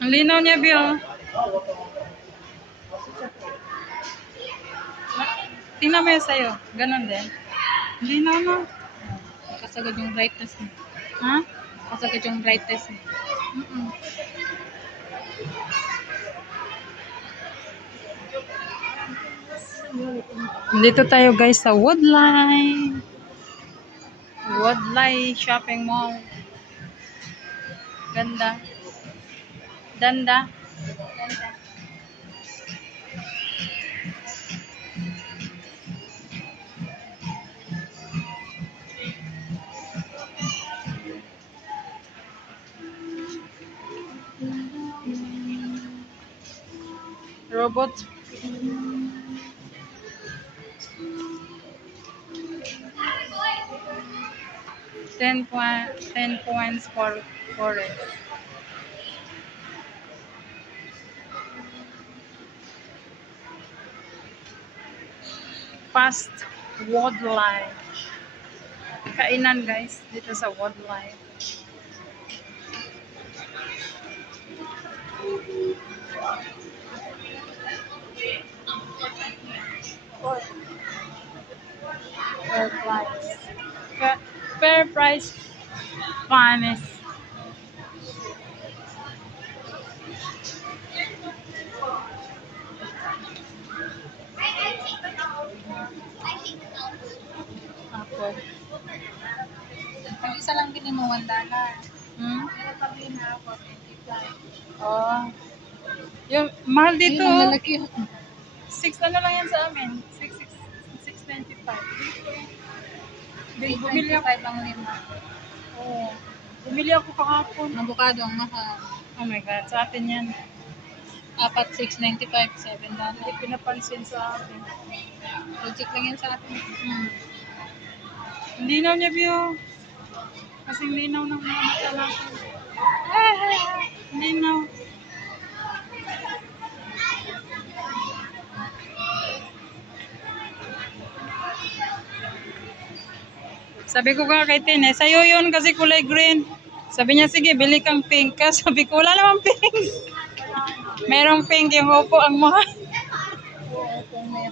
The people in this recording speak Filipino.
Ang linaw niya, Bio. Tingnan mo yun sa'yo. Ganon din. Ang linaw na. Kasagad yung brightness niya. Ha? Kasagad yung brightness niya. Dito tayo guys sa Woodline. Woodline Shopping Mall. Ganda. Ganda. Robot. Ten points for it. Fast Woodline. Kainan guys dito sa Woodline. Fair price finest. Ako. Ang isa lang din mo $1. Pero pag na ako, 25. Oh. Yung mahal dito. Yung lalaki. 6 ano lang yan sa amin. 6.95. Bumili ako. 25 ang 5. Oo. Bumili ako kahapon. Avocado ang mahal. Oh my God, sa atin yan. 4, 6.95, $7. Hindi pinapansin sa atin. Project lang yan sa atin. Ang linaw niya, Bio. Kasing linaw ng mga mata natin. Linaw. Sabi ko ka kay Tin, sa'yo yun kasi kulay green. Sabi niya, sige, bili kang pink ka. Sabi ko, wala namang pink. Merong pink yung upo ang mahal. Oo, kung may